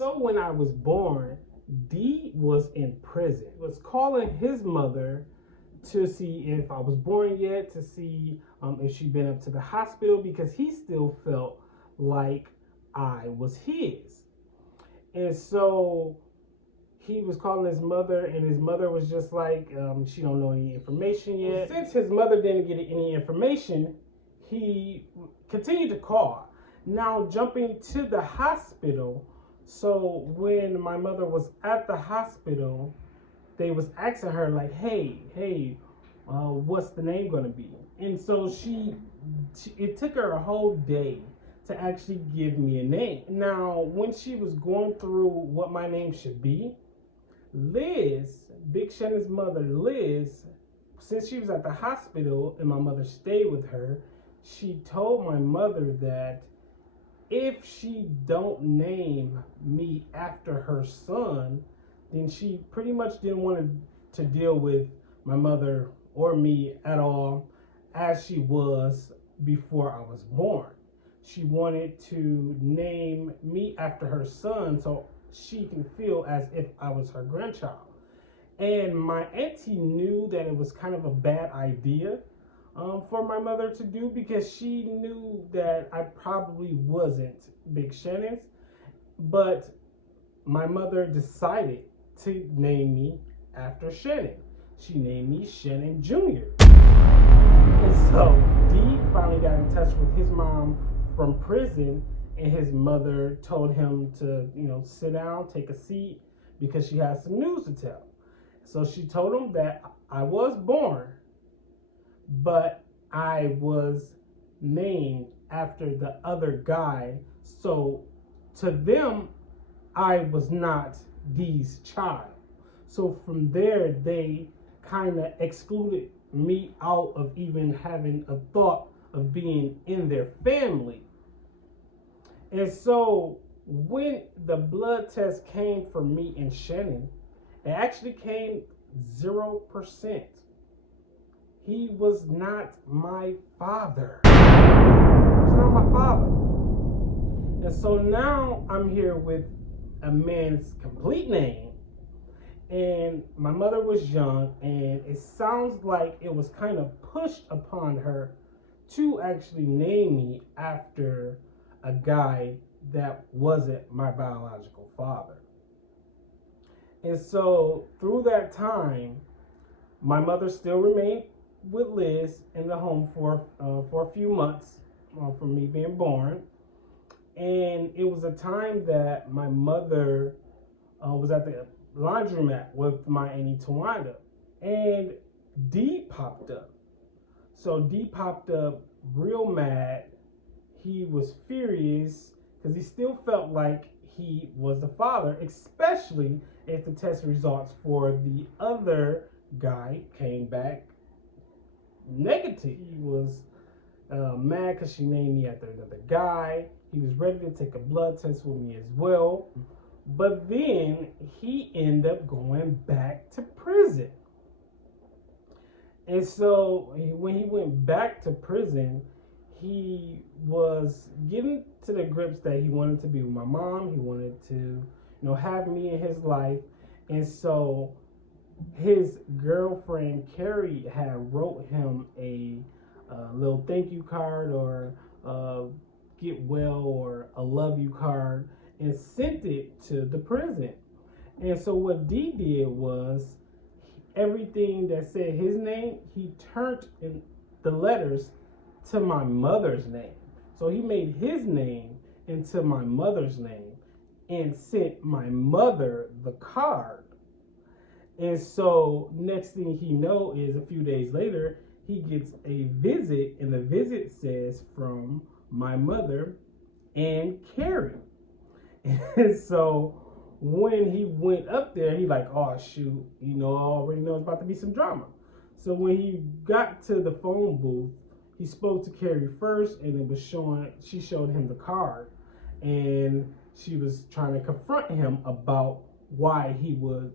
So when I was born, D was in prison. He was calling his mother to see if I was born yet, to see if she'd been up to the hospital, because he still felt like I was his. And so he was calling his mother, and his mother was just like, she don't know any information yet. Since his mother didn't get any information, he continued to call. Now jumping to the hospital, so when my mother was at the hospital, they was asking her like, hey, what's the name gonna be? And so it took her a whole day to actually give me a name. Now, when she was going through what my name should be, Liz, Big Shannon's mother, Liz, since she was at the hospital and my mother stayed with her, she told my mother that if she don't name me after her son, then she pretty much didn't want to deal with my mother or me at all as she was before I was born. She wanted to name me after her son so she can feel as if I was her grandchild. And my auntie knew that it was kind of a bad idea for my mother to do, because she knew that I probably wasn't Big Shannon's, but my mother decided to name me after Shannon. She named me Shannon Jr. And so D finally got in touch with his mom from prison, and his mother told him to, sit down, take a seat, because she has some news to tell. So she told him that I was born, but I was named after the other guy. So to them, I was not D's child. So from there, they kind of excluded me out of even having a thought of being in their family. And so when the blood test came for me and Shannon, it actually came 0%. He was not my father. He was not my father. And so now I'm here with a man's complete name. And my mother was young, and it sounds like it was kind of pushed upon her to actually name me after a guy that wasn't my biological father. And so through that time, my mother still remained with Liz in the home for a few months from me being born. And it was a time that my mother was at the laundromat with my auntie Tawanda, and D popped up. So D popped up real mad. He was furious because he still felt like he was the father, especially if the test results for the other guy came back negative. He was mad because she named me after another guy. He was ready to take a blood test with me as well. But then he ended up going back to prison. And so when he went back to prison, he was getting to the grips that he wanted to be with my mom. He wanted to, have me in his life. And so his girlfriend, Carrie, had wrote him a little thank you card, or get well, or a love you card, and sent it to the prison. And so what D did was, everything that said his name, he turned in the letters to my mother's name. So he made his name into my mother's name and sent my mother the card. And so next thing he know is, a few days later, he gets a visit, and the visit says from my mother and Carrie. And so when he went up there, he like, oh shoot, I already know it's about to be some drama. So when he got to the phone booth, he spoke to Carrie first, and she showed him the card, and she was trying to confront him about why he would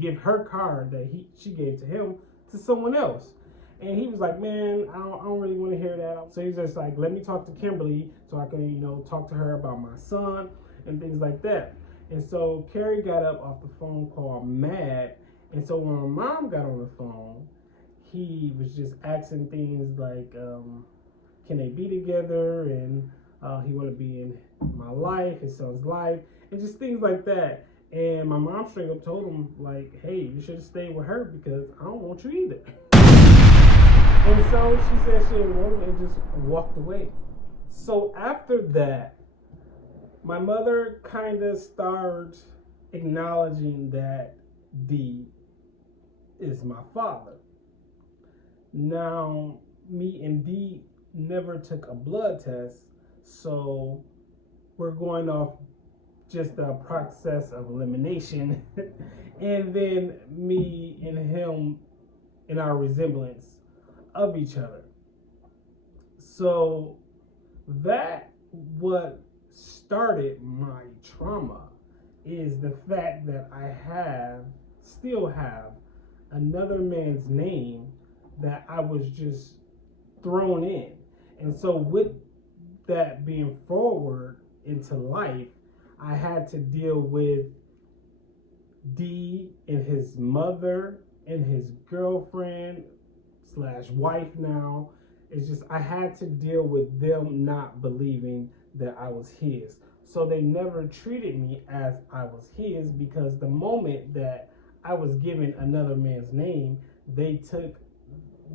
give her card that she gave to him to someone else. And he was like, man, I don't really want to hear that. So he's just like, let me talk to Kimberly so I can, talk to her about my son. and things like that. And so Carrie got up off the phone call mad. And so when my mom got on the phone, he was just asking things like, can they be together? And he want to be in my life, his son's life, and just things like that. And my mom straight up told him, like, hey, you should have stayed with her because I don't want you either. And so she said she didn't want him and just walked away. So after that, my mother kind of started acknowledging that D is my father. Now, me and D never took a blood test, so we're going off just the process of elimination and then me and him in our resemblance of each other. So that what started my trauma is the fact that I still have another man's name that I was just thrown in. And so with that being forward into life, I had to deal with D and his mother and his girlfriend / wife now. It's just I had to deal with them not believing that I was his. So they never treated me as I was his, because the moment that I was given another man's name, they took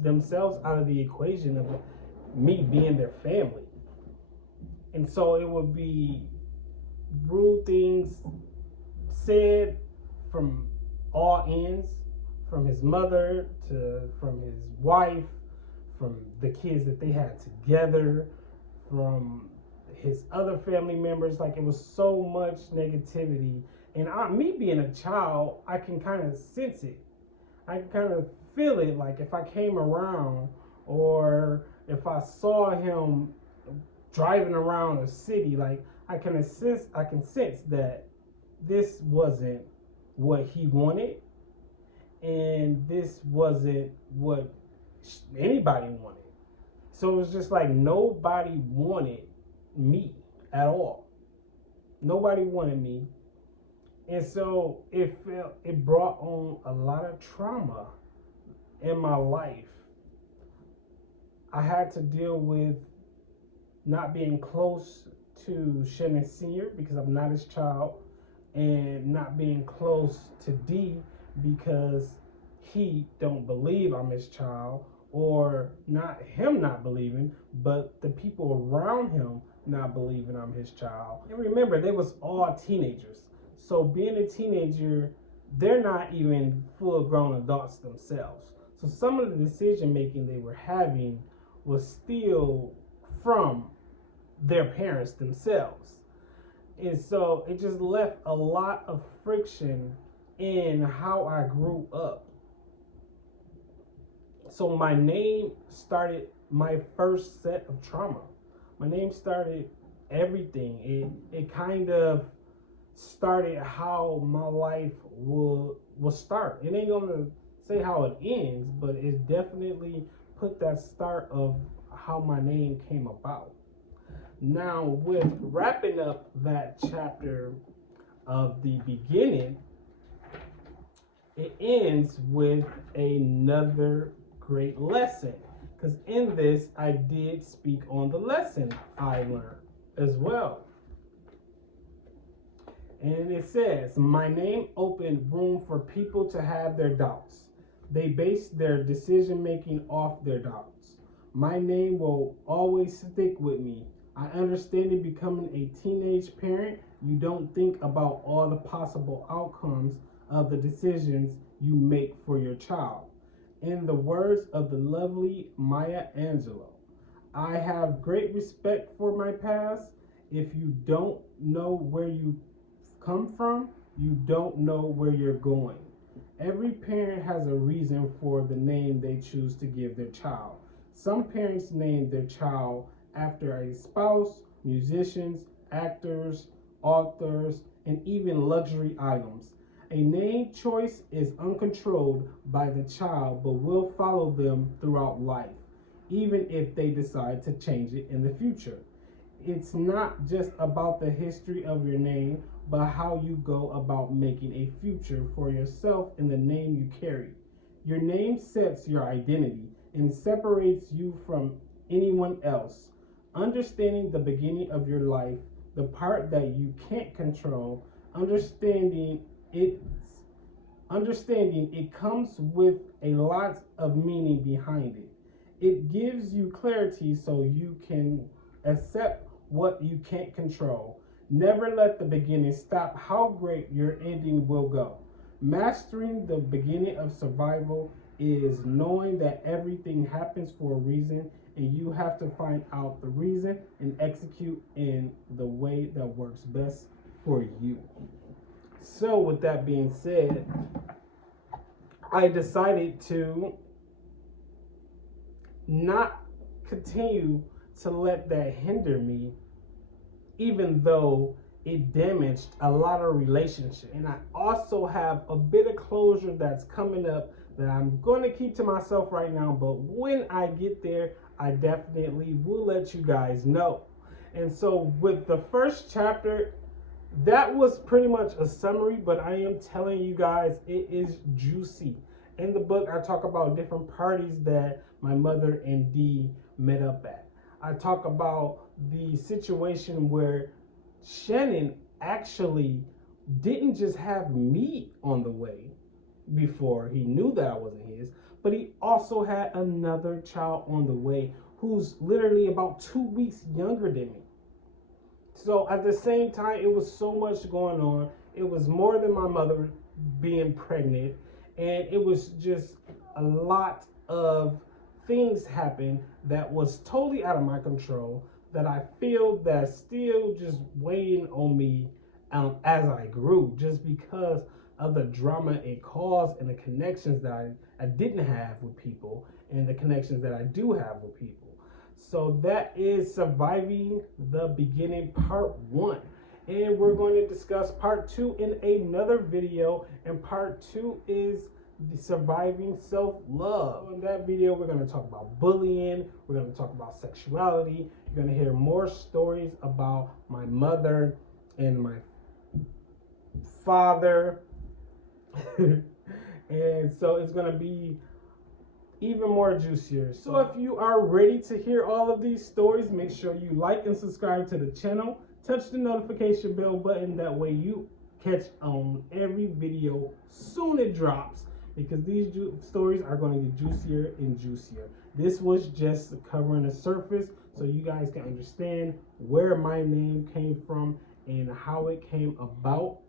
themselves out of the equation of me being their family. And so it would be rude things said from all ends, from his mother to from his wife, from the kids that they had together, from his other family members. Like, it was so much negativity. And me being a child, I can kind of sense it. I can kind of feel it. Like, if I came around or if I saw him driving around a city, like, I can sense that this wasn't what he wanted, and this wasn't what anybody wanted. So it was just like nobody wanted me at all. Nobody wanted me. And so it brought on a lot of trauma in my life. I had to deal with not being close to Shannon Sr. because I'm not his child, and not being close to D because he don't believe I'm his child, or not him not believing, but the people around him not believing I'm his child. And remember, they was all teenagers. So being a teenager, they're not even full-grown adults themselves. So some of the decision making they were having was still from their parents themselves. And so it just left a lot of friction in how I grew up. So my name started my first set of trauma. My name started everything. It kind of started how my life will start. It ain't gonna say how it ends, but it definitely put that start of how my name came about. Now, with wrapping up that chapter of the beginning, it ends with another great lesson. Because in this, I did speak on the lesson I learned as well. And it says, my name opened room for people to have their doubts. They based their decision making off their doubts. My name will always stick with me. I understand in becoming a teenage parent, you don't think about all the possible outcomes of the decisions you make for your child. In the words of the lovely Maya Angelou, I have great respect for my past. If you don't know where you come from, you don't know where you're going. Every parent has a reason for the name they choose to give their child. Some parents name their child after a spouse, musicians, actors, authors, and even luxury items. A name choice is uncontrolled by the child, but will follow them throughout life, even if they decide to change it in the future. it's not just about the history of your name, but how you go about making a future for yourself in the name you carry. Your name sets your identity and separates you from anyone else. Understanding the beginning of your life, the part that you can't control, understanding it comes with a lot of meaning behind it. It gives you clarity so you can accept what you can't control. Never let the beginning stop how great your ending will go. Mastering the beginning of survival is knowing that everything happens for a reason, and you have to find out the reason and execute in the way that works best for you. So, with that being said, I decided to not continue to let that hinder me, even though it damaged a lot of relationships. And I also have a bit of closure that's coming up that I'm going to keep to myself right now, but when I get there, I definitely will let you guys know. And so with the first chapter, that was pretty much a summary, but I am telling you guys, it is juicy. In the book, I talk about different parties that my mother and Dee met up at. I talk about the situation where Shannon actually didn't just have me on the way before he knew that I wasn't his, but he also had another child on the way who's literally about 2 weeks younger than me. So at the same time, it was so much going on. It was more than my mother being pregnant, and it was just a lot of things happened that was totally out of my control, that I feel that still just weighing on me as I grew, just because of the drama it caused and the connections that I didn't have with people and the connections that I do have with people. So that is Surviving the Beginning Part 1. And we're going to discuss Part 2 in another video. And Part 2 is the Surviving Self-Love. In that video, we're going to talk about bullying. We're going to talk about sexuality. You're going to hear more stories about my mother and my father. And so it's going to be even more juicier. So if you are ready to hear all of these stories, make sure you like and subscribe to the channel. Touch the notification bell button. That way you catch on every video soon it drops, because these stories are going to get juicier and juicier. This was just covering the surface so you guys can understand where my name came from and how it came about.